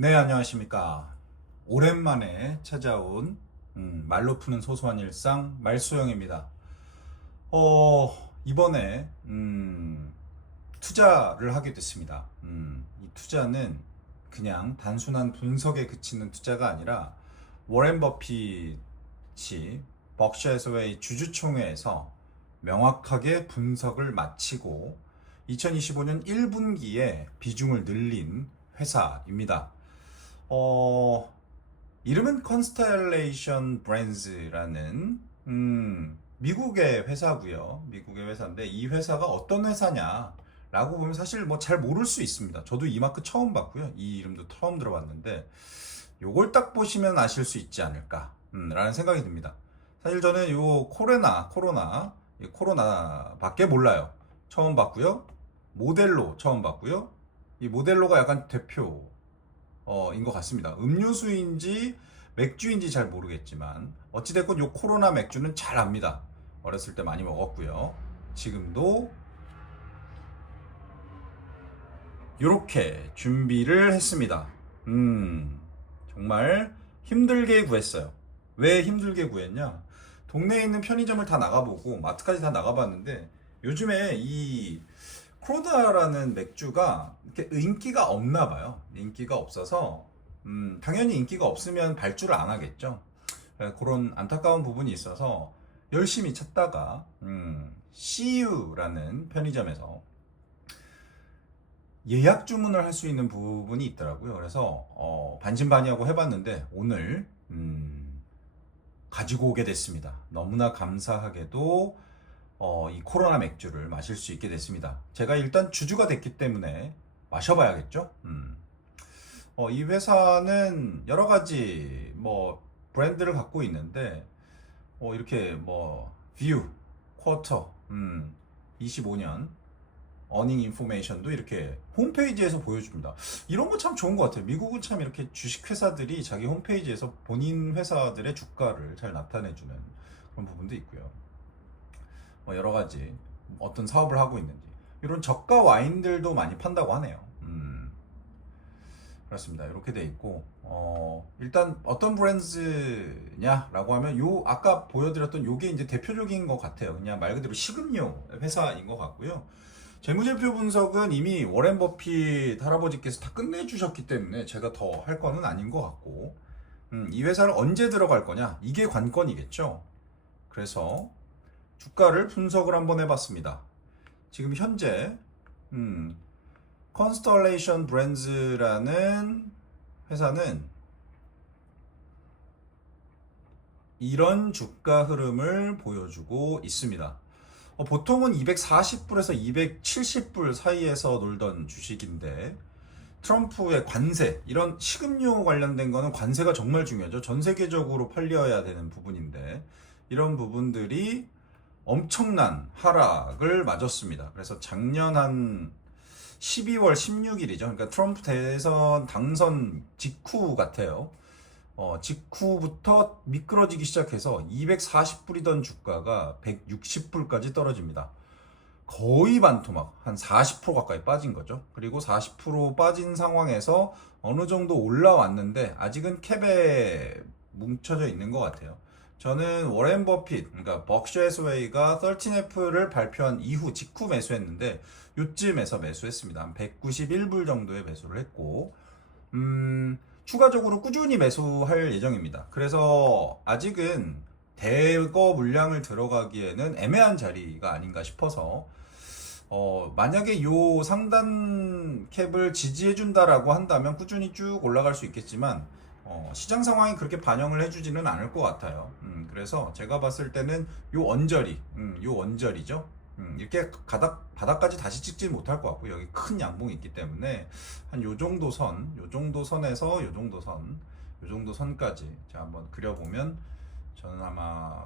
네, 안녕하십니까. 오랜만에 찾아온 말로 푸는 소소한 일상 말소영입니다. 이번에 투자를 하게 됐습니다. 이 투자는 그냥 단순한 분석에 그치는 투자가 아니라 워렌 버핏이 버크셔 해서웨이 주주총회에서 명확하게 분석을 마치고 2025년 1분기에 비중을 늘린 회사입니다. 어, 이름은 컨스텔레이션 브랜즈라는 미국의 회사고요. 미국의 회사인데 이 회사가 어떤 회사냐라고 보면 사실 뭐 잘 모를 수 있습니다. 저도 이 마크 처음 봤고요. 이 이름도 처음 들어봤는데 요걸 딱 보시면 아실 수 있지 않을까 라는 생각이 듭니다. 사실 저는 요 이 코로나밖에 몰라요. 처음 봤고요. 모델로 처음 봤고요. 이 모델로가 약간 대표 인 것 같습니다. 음료수인지 맥주인지 잘 모르겠지만 어찌됐건 요 코로나 맥주는 잘 압니다. 어렸을 때 많이 먹었고요. 지금도 이렇게 준비를 했습니다. 정말 힘들게 구했어요. 왜 힘들게 구했냐? 동네에 있는 편의점을 다 나가보고 마트까지 다 나가봤는데 요즘에 이 코로나라는 맥주가 이렇게 인기가 없나 봐요. 인기가 없어서 당연히 인기가 없으면 발주를 안 하겠죠. 그런 안타까운 부분이 있어서 열심히 찾다가 CU라는 편의점에서 예약 주문을 할 수 있는 부분이 있더라고요. 그래서 반신반의하고 해봤는데 오늘 가지고 오게 됐습니다. 너무나 감사하게도 이 코로나 맥주를 마실 수 있게 됐습니다. 제가 일단 주주가 됐기 때문에 마셔봐야겠죠. 이 회사는 여러 가지 뭐 브랜드를 갖고 있는데 이렇게 뭐 뷰, 쿼터, 25년 어닝 인포메이션도 이렇게 홈페이지에서 보여줍니다. 이런 거 참 좋은 것 같아요. 미국은 참 이렇게 주식 회사들이 자기 홈페이지에서 본인 회사들의 주가를 잘 나타내주는 그런 부분도 있고요. 뭐 여러 가지 어떤 사업을 하고 있는지 이런 저가 와인들도 많이 판다고 하네요. 그렇습니다. 이렇게 돼 있고 일단 어떤 브랜드냐라고 하면 요 아까 보여드렸던 요게 이제 대표적인 것 같아요. 그냥 말 그대로 식음료 회사인 것 같고요. 재무제표 분석은 이미 워렌 버핏 할아버지께서 다 끝내주셨기 때문에 제가 더 할 거는 아닌 것 같고 이 회사를 언제 들어갈 거냐 이게 관건이겠죠. 그래서 주가를 분석을 한번 해봤습니다. 지금 현재 컨스텔레이션 브랜즈라는 회사는 이런 주가 흐름을 보여주고 있습니다. 보통은 240불에서 270불 사이에서 놀던 주식인데 트럼프의 관세, 이런 식음료 관련된 거는 관세가 정말 중요하죠. 전 세계적으로 팔려야 되는 부분인데 이런 부분들이 엄청난 하락을 맞았습니다. 그래서 작년 한 12월 16일이죠. 그러니까 트럼프 대선 당선 직후 같아요. 직후부터 미끄러지기 시작해서 240불이던 주가가 160불까지 떨어집니다. 거의 반토막, 한 40% 가까이 빠진 거죠. 그리고 40% 빠진 상황에서 어느 정도 올라왔는데 아직은 캡에 뭉쳐져 있는 것 같아요. 저는 워렌 버핏, 그러니까 버크셔 해서웨이가 13F를 발표한 이후 직후 매수했는데 요쯤에서 매수했습니다. 한 191불 정도에 매수를 했고 추가적으로 꾸준히 매수할 예정입니다. 그래서 아직은 대거 물량을 들어가기에는 애매한 자리가 아닌가 싶어서 만약에 요 상단 캡을 지지해준다라고 한다면 꾸준히 쭉 올라갈 수 있겠지만 시장 상황이 그렇게 반영을 해주지는 않을 것 같아요. 그래서 제가 봤을 때는 요 언저리죠. 이렇게 바닥까지 다시 찍지 못할 것 같고 여기 큰 양봉이 있기 때문에 한 요 정도 선에서 요 정도 선까지 제가 한번 그려보면 저는 아마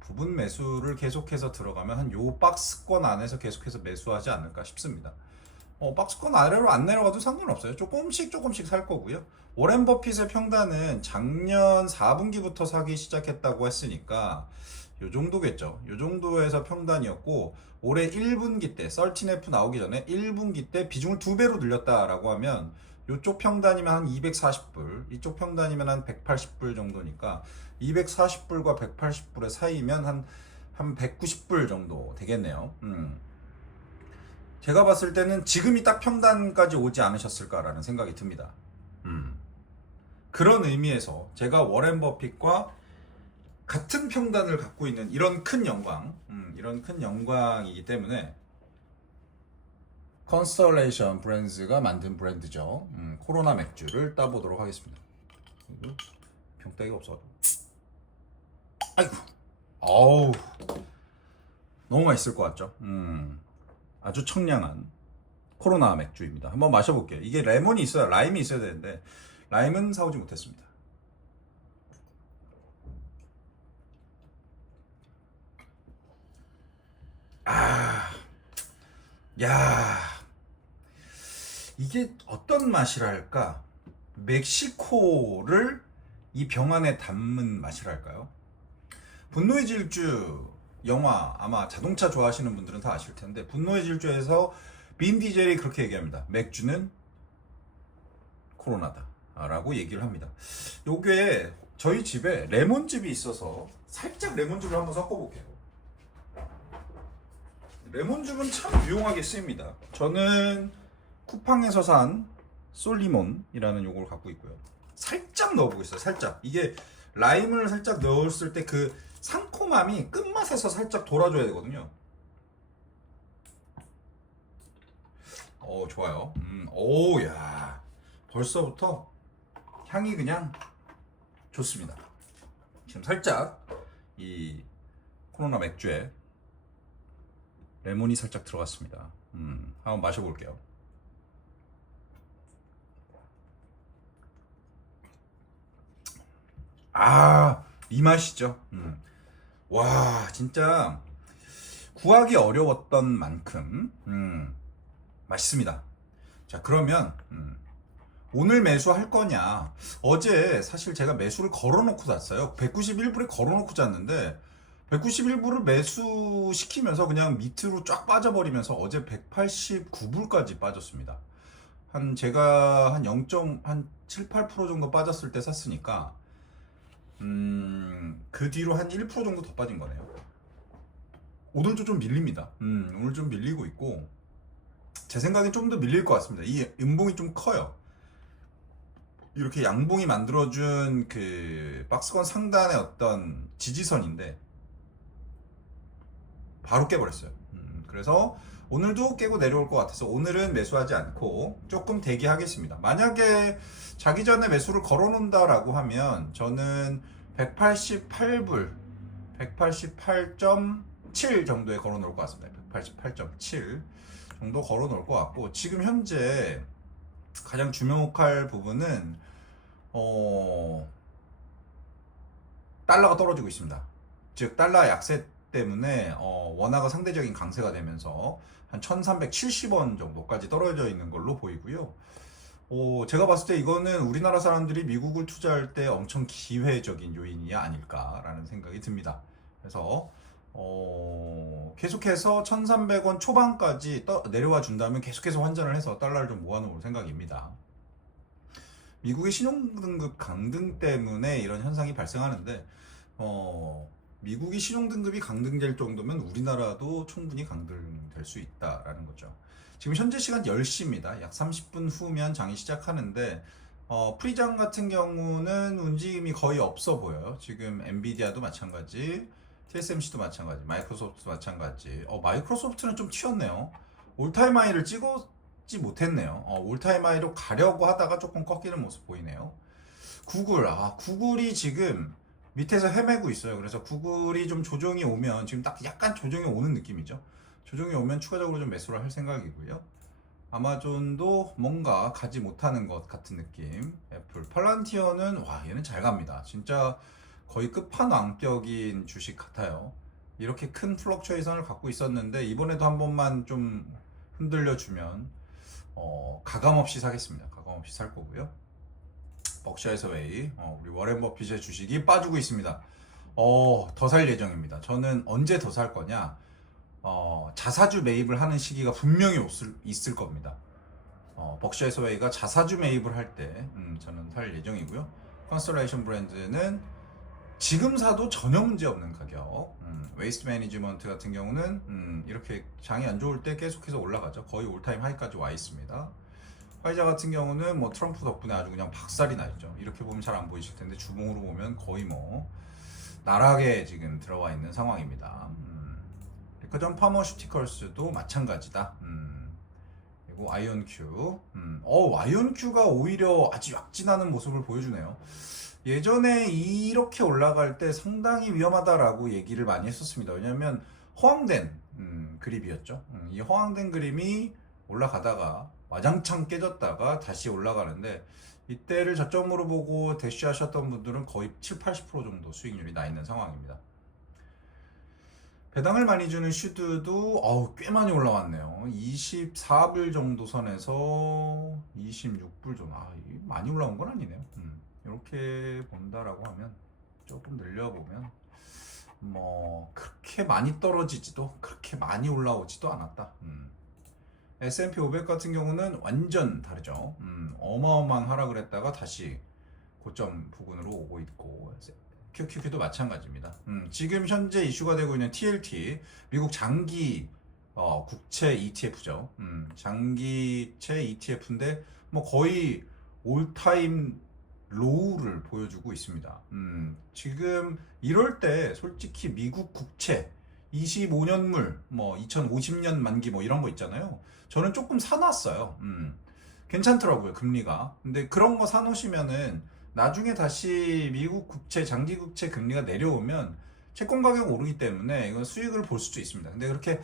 부분 매수를 계속해서 들어가면 한 요 박스권 안에서 계속해서 매수하지 않을까 싶습니다. 박스권 아래로 안 내려가도 상관없어요. 조금씩 살 거고요. 워렌 버핏의 평단은 작년 4분기부터 사기 시작했다고 했으니까 요 정도겠죠. 요 정도에서 평단이었고 올해 1분기 때 13F 나오기 전에 1분기 때 비중을 2배로 늘렸다라고 하면 이쪽 평단이면 한 240불, 이쪽 평단이면 한 180불 정도니까 240불과 180불의 사이면 한 190불 정도 되겠네요. 제가 봤을 때는 지금이 딱 평단까지 오지 않으셨을까라는 생각이 듭니다. 그런 의미에서 제가 워렌 버핏과 같은 평단을 갖고 있는 이런 큰 영광, 이런 큰 영광이기 때문에 컨스텔레이션 브랜드가 만든 브랜드죠. 코로나 맥주를 따보도록 하겠습니다. 병따기가 없어. 아이고, 어우, 너무 맛있을 것 같죠? 아주 청량한 코로나 맥주입니다. 한번 마셔볼게요. 이게 레몬이 있어야, 라임이 있어야 되는데 라임은 사오지 못했습니다. 야, 이게 어떤 맛이랄까? 멕시코를 이 병 안에 담은 맛이랄까요? 분노의 질주 영화, 아마 자동차 좋아하시는 분들은 다 아실 텐데, 분노의 질주에서 빈 디젤이 그렇게 얘기합니다. 맥주는 코로나다 라고 얘기를 합니다. 요게 저희 집에 레몬즙이 있어서 살짝 레몬즙을 한번 섞어볼게요. 레몬즙은 참 유용하게 쓰입니다. 저는 쿠팡에서 산 솔리몬이라는 요걸 갖고 있고요. 살짝 넣어보고 있어요. 살짝. 이게 라임을 살짝 넣었을 때 그 상콤함이 끝맛에서 살짝 돌아줘야 되거든요. 좋아요. 야, 벌써부터 향이 그냥 좋습니다. 지금 살짝 이 코로나 맥주에 레몬이 살짝 들어갔습니다. 한번 마셔볼게요. 이 맛이죠. 와, 진짜 구하기 어려웠던 만큼 맛있습니다. 자, 그러면 오늘 매수할 거냐? 어제 사실 제가 매수를 걸어놓고 잤어요. 191불에 걸어놓고 잤는데 191불을 매수시키면서 그냥 밑으로 쫙 빠져버리면서 어제 189불까지 빠졌습니다. 제가 한 0.7, 8% 정도 빠졌을 때 샀으니까 그 뒤로 한 1% 정도 더 빠진 거네요. 오늘도 좀 밀립니다. 오늘 좀 밀리고 있고, 제 생각엔 좀 더 밀릴 것 같습니다. 이 음봉이 좀 커요. 이렇게 양봉이 만들어준 그 박스권 상단의 어떤 지지선인데 바로 깨버렸어요. 그래서 오늘도 깨고 내려올 것 같아서 오늘은 매수하지 않고 조금 대기하겠습니다. 만약에 자기 전에 매수를 걸어놓는다라고 하면 저는 188불, 188.7 정도에 걸어놓을 것 같습니다. 188.7 정도 걸어놓을 것 같고, 지금 현재 가장 주목할 부분은 달러가 떨어지고 있습니다. 즉 달러 약세 때문에 원화가 상대적인 강세가 되면서 한 1370원 정도까지 떨어져 있는 걸로 보이고요. 제가 봤을 때 이거는 우리나라 사람들이 미국을 투자할 때 엄청 기회적인 요인이 아닐까라는 생각이 듭니다. 그래서 계속해서 1300원 초반까지 내려와 준다면 계속해서 환전을 해서 달러를 좀 모아놓을 생각입니다. 미국의 신용등급 강등 때문에 이런 현상이 발생하는데 미국이 신용등급이 강등될 정도면 우리나라도 충분히 강등될 수 있다라는 거죠. 지금 현재 시간 10시입니다. 약 30분 후면 장이 시작하는데 프리장 같은 경우는 움직임이 거의 없어 보여요. 지금 엔비디아도 마찬가지, TSMC도 마찬가지, 마이크로소프트도 마찬가지. 마이크로소프트는 좀 튀었네요. 올타임 하이를 찍지 못했네요. 올타임 하이로 가려고 하다가 조금 꺾이는 모습 보이네요. 구글이 지금 밑에서 헤매고 있어요. 그래서 구글이 좀 조정이 오면, 지금 딱 약간 조정이 오는 느낌이죠. 조정이 오면 추가적으로 좀 매수를 할 생각이고요. 아마존도 뭔가 가지 못하는 것 같은 느낌. 애플, 팔란티어는 얘는 잘 갑니다. 진짜 거의 끝판왕격인 주식 같아요. 이렇게 큰 플럭추에이션을 갖고 있었는데 이번에도 한 번만 좀 흔들려주면 가감없이 사겠습니다. 가감없이 살 거고요. 벅샤에서웨이, 우리 워렌 버핏의 주식이 빠지고 있습니다. 더 살 예정입니다. 저는 언제 더 살 거냐? 자사주 매입을 하는 시기가 분명히 있을 겁니다. 벅셔 해서웨이가 자사주 매입을 할 때 저는 살 예정이고요. 컨스텔레이션 브랜드는 지금 사도 전혀 문제 없는 가격. 웨이스트 매니지먼트 같은 경우는 이렇게 장이 안 좋을 때 계속해서 올라가죠. 거의 올타임 하이까지 와 있습니다. 화이자 같은 경우는 뭐 트럼프 덕분에 아주 그냥 박살이 나 있죠. 이렇게 보면 잘 안 보이실 텐데 주봉으로 보면 거의 뭐 나락에 지금 들어와 있는 상황입니다. 리커전 파머슈티컬스도 마찬가지다. 그리고 아이온큐. 아이온큐가 오히려 아주 약진하는 모습을 보여주네요. 예전에 이렇게 올라갈 때 상당히 위험하다라고 얘기를 많이 했었습니다. 왜냐하면 허황된 그립이었죠. 이 허황된 그림이 올라가다가 와장창 깨졌다가 다시 올라가는데 이때를 저점으로 보고 대쉬하셨던 분들은 거의 7-80% 정도 수익률이 나 있는 상황입니다. 배당을 많이 주는 슈드도 꽤 많이 올라왔네요. 24불 정도 선에서 26불 정도. 많이 올라온 건 아니네요. 이렇게 본다라고 하면 조금 늘려보면 뭐 그렇게 많이 떨어지지도 그렇게 많이 올라오지도 않았다. S&P 500 같은 경우는 완전 다르죠. 어마어마한 하락을 했다가 다시 고점 부근으로 오고 있고 QQQ도 마찬가지입니다. 지금 현재 이슈가 되고 있는 TLT 미국 장기 국채 ETF죠. 장기채 ETF인데 뭐 거의 올타임 로우를 보여주고 있습니다. 지금 이럴 때 솔직히 미국 국채 25년물 뭐 2050년 만기 뭐 이런 거 있잖아요. 저는 조금 사놨어요. 괜찮더라고요, 금리가. 근데 그런 거 사놓으시면은 나중에 다시 미국 국채, 장기 국채 금리가 내려오면 채권 가격 오르기 때문에 이건 수익을 볼 수도 있습니다. 근데 그렇게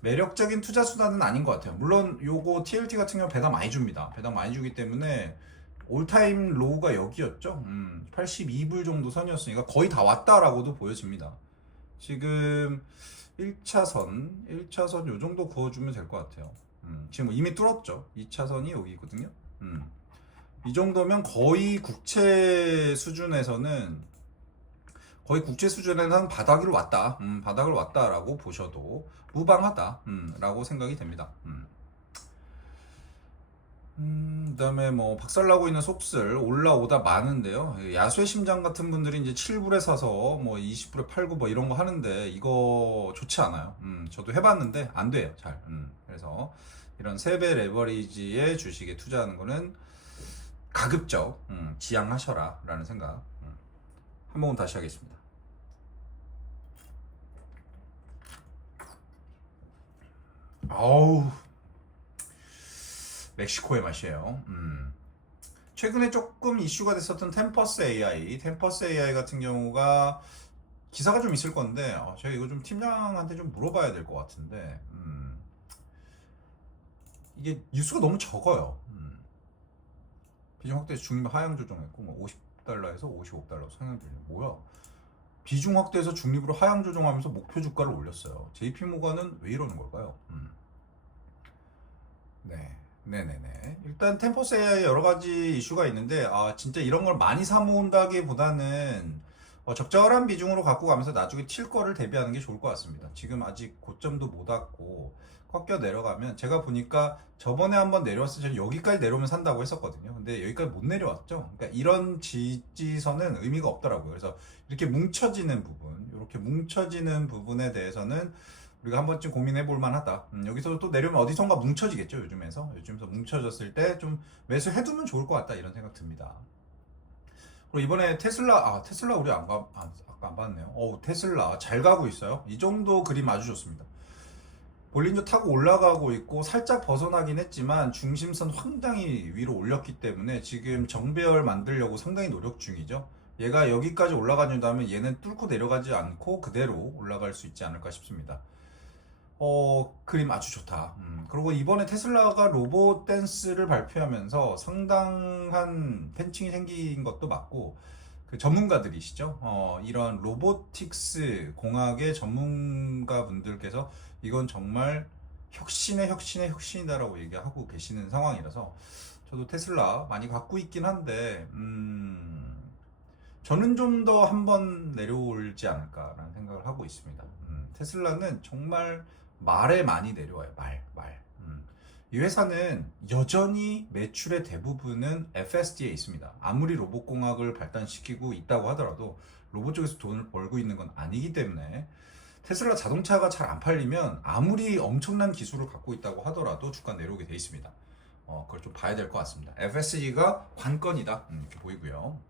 매력적인 투자 수단은 아닌 것 같아요. 물론 요거 TLT 같은 경우 배당 많이 줍니다. 배당 많이 주기 때문에 올타임 로우가 여기였죠. 82불 정도 선이었으니까 거의 다 왔다라고도 보여집니다. 지금 1차선 요 정도 그어주면 될 것 같아요. 지금 이미 뚫었죠. 2차선이 여기거든요. 이 정도면 거의 국채 수준에서는 바닥을 왔다. 바닥을 왔다라고 보셔도 무방하다라고 생각이 됩니다. 그다음에 뭐 박살나고 있는 속슬 올라오다 마는데요. 야수의 심장 같은 분들이 이제 7불에 사서 뭐 20불에 팔고 뭐 이런 거 하는데 이거 좋지 않아요. 저도 해봤는데 안 돼요, 잘. 그래서 이런 3배 레버리지의 주식에 투자하는 거는 가급적 지양하셔라라는 생각. 한 모금 다시 하겠습니다. 아우. 멕시코의 맛이에요. 최근에 조금 이슈가 됐었던 템퍼스 AI 같은 경우가 기사가 좀 있을 건데 제가 이거 좀 팀장한테 좀 물어봐야 될 것 같은데 이게 뉴스가 너무 적어요. 비중 확대해서 중립 하향 조정했고 뭐 50달러에서 55달러 상향 조정. 뭐야? 비중 확대해서 중립으로 하향 조정하면서 목표 주가를 올렸어요. JP 모건은 왜 이러는 걸까요? 네네네. 일단 템퍼스 AI 여러 가지 이슈가 있는데 진짜 이런 걸 많이 사모은다기보다는 적절한 비중으로 갖고 가면서 나중에 튈 거를 대비하는 게 좋을 것 같습니다. 지금 아직 고점도 못 왔고 꺾여 내려가면 제가 보니까 저번에 한번 내려왔을 때 여기까지 내려오면 산다고 했었거든요. 근데 여기까지 못 내려왔죠. 그러니까 이런 지지선은 의미가 없더라고요. 그래서 이렇게 뭉쳐지는 부분에 대해서는 우리가 한 번쯤 고민해 볼 만하다. 여기서 또 내려오면 어디선가 뭉쳐지겠죠. 요즘에서 뭉쳐졌을 때 좀 매수해두면 좋을 것 같다 이런 생각 듭니다. 그리고 이번에 테슬라 우리 아까 안 봤네요. 테슬라 잘 가고 있어요. 이 정도 그림 아주 좋습니다. 볼린저 타고 올라가고 있고 살짝 벗어나긴 했지만 중심선 황당히 위로 올렸기 때문에 지금 정배열 만들려고 상당히 노력 중이죠. 얘가 여기까지 올라가준다면 얘는 뚫고 내려가지 않고 그대로 올라갈 수 있지 않을까 싶습니다. 그림 아주 좋다. 그리고 이번에 테슬라가 로봇 댄스를 발표하면서 상당한 팬층이 생긴 것도 맞고, 그 전문가들이시죠. 이런 로보틱스 공학의 전문가분들께서 이건 정말 혁신이다라고 얘기하고 계시는 상황이라서 저도 테슬라 많이 갖고 있긴 한데, 저는 좀 더 한번 내려올지 않을까라는 생각을 하고 있습니다. 테슬라는 정말 말에 많이 내려와요. 말. 이 회사는 여전히 매출의 대부분은 FSD에 있습니다. 아무리 로봇공학을 발달시키고 있다고 하더라도 로봇 쪽에서 돈을 벌고 있는 건 아니기 때문에 테슬라 자동차가 잘 안 팔리면 아무리 엄청난 기술을 갖고 있다고 하더라도 주가 내려오게 돼 있습니다. 그걸 좀 봐야 될 것 같습니다. FSD가 관건이다, 이렇게 보이고요.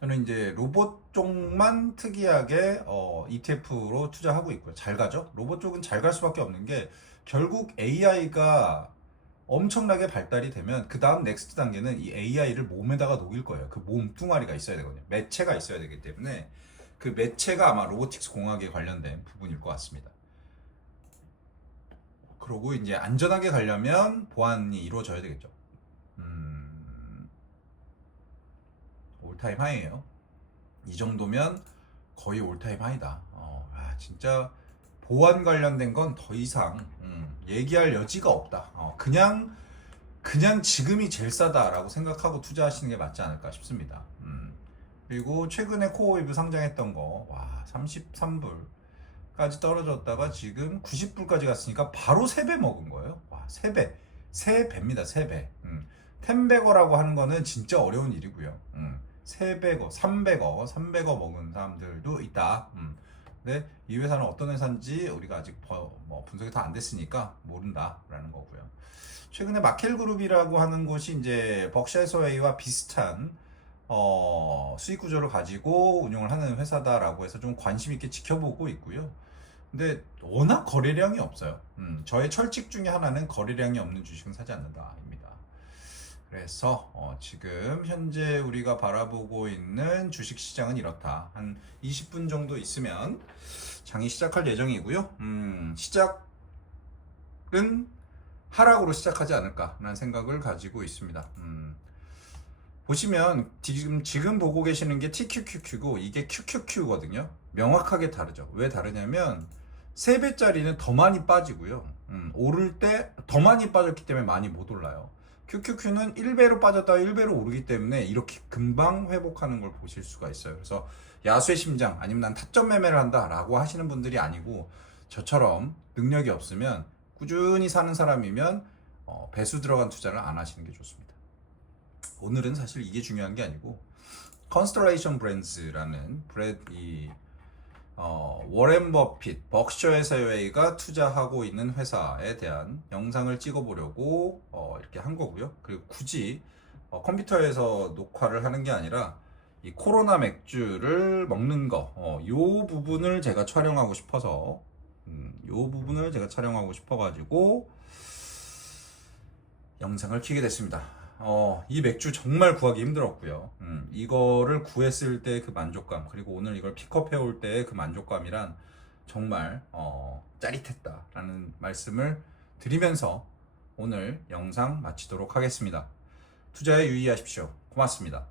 저는 이제 로봇 쪽만 특이하게 ETF로 투자하고 있고요. 잘 가죠? 로봇 쪽은 잘 갈 수밖에 없는 게 결국 AI가 엄청나게 발달이 되면 그 다음 넥스트 단계는 이 AI를 몸에다가 녹일 거예요. 그 몸뚱아리가 있어야 되거든요. 매체가 있어야 되기 때문에 그 매체가 아마 로보틱스 공학에 관련된 부분일 것 같습니다. 그러고 이제 안전하게 가려면 보안이 이루어져야 되겠죠. 올타임 하이에요. 이 정도면 거의 올타임 하이다. 진짜 보안 관련된 건 더 이상 얘기할 여지가 없다. 그냥 지금이 제일 싸다라고 생각하고 투자하시는 게 맞지 않을까 싶습니다. 그리고 최근에 코어웨이브 상장했던 거, 33불까지 떨어졌다가 지금 90불까지 갔으니까 바로 3배 먹은 거예요. 3배. 3배입니다, 3배. 10배거라고 하는 거는 진짜 어려운 일이고요. 300억, 300억 먹은 사람들도 있다. 근데 이 회사는 어떤 회사인지 우리가 아직 분석이 다 안 됐으니까 모른다라는 거고요. 최근에 마켈그룹이라고 하는 곳이 이제 벅샤이서웨이와 비슷한 수익 구조를 가지고 운영을 하는 회사다라고 해서 좀 관심 있게 지켜보고 있고요. 근데 워낙 거래량이 없어요. 저의 철칙 중에 하나는 거래량이 없는 주식은 사지 않는다입니다. 그래서 지금 현재 우리가 바라보고 있는 주식 시장은 이렇다. 한 20분 정도 있으면 장이 시작할 예정이고요. 시작은 하락으로 시작하지 않을까라는 생각을 가지고 있습니다. 보시면 지금 보고 계시는 게 TQQQ고 이게 QQQ거든요. 명확하게 다르죠. 왜 다르냐면 3배짜리는 더 많이 빠지고요. 오를 때 더 많이 빠졌기 때문에 많이 못 올라요. QQQ는 1배로 빠졌다가 1배로 오르기 때문에 이렇게 금방 회복하는 걸 보실 수가 있어요. 그래서 야수의 심장 아니면 난 타점 매매를 한다 라고 하시는 분들이 아니고 저처럼 능력이 없으면 꾸준히 사는 사람이면 배수 들어간 투자를 안 하시는 게 좋습니다. 오늘은 사실 이게 중요한 게 아니고 컨스텔레이션 브랜드라는 워렌 버핏, 벅셔 해서웨이가 투자하고 있는 회사에 대한 영상을 찍어보려고 이렇게 한 거고요. 그리고 굳이 컴퓨터에서 녹화를 하는 게 아니라 이 코로나 맥주를 먹는 요 부분을 제가 촬영하고 싶어서 가지고 영상을 켜게 됐습니다. 이 맥주 정말 구하기 힘들었고요. 이거를 구했을 때 그 만족감, 그리고 오늘 이걸 픽업해 올 때의 그 만족감이란 정말 짜릿했다라는 말씀을 드리면서 오늘 영상 마치도록 하겠습니다. 투자에 유의하십시오. 고맙습니다.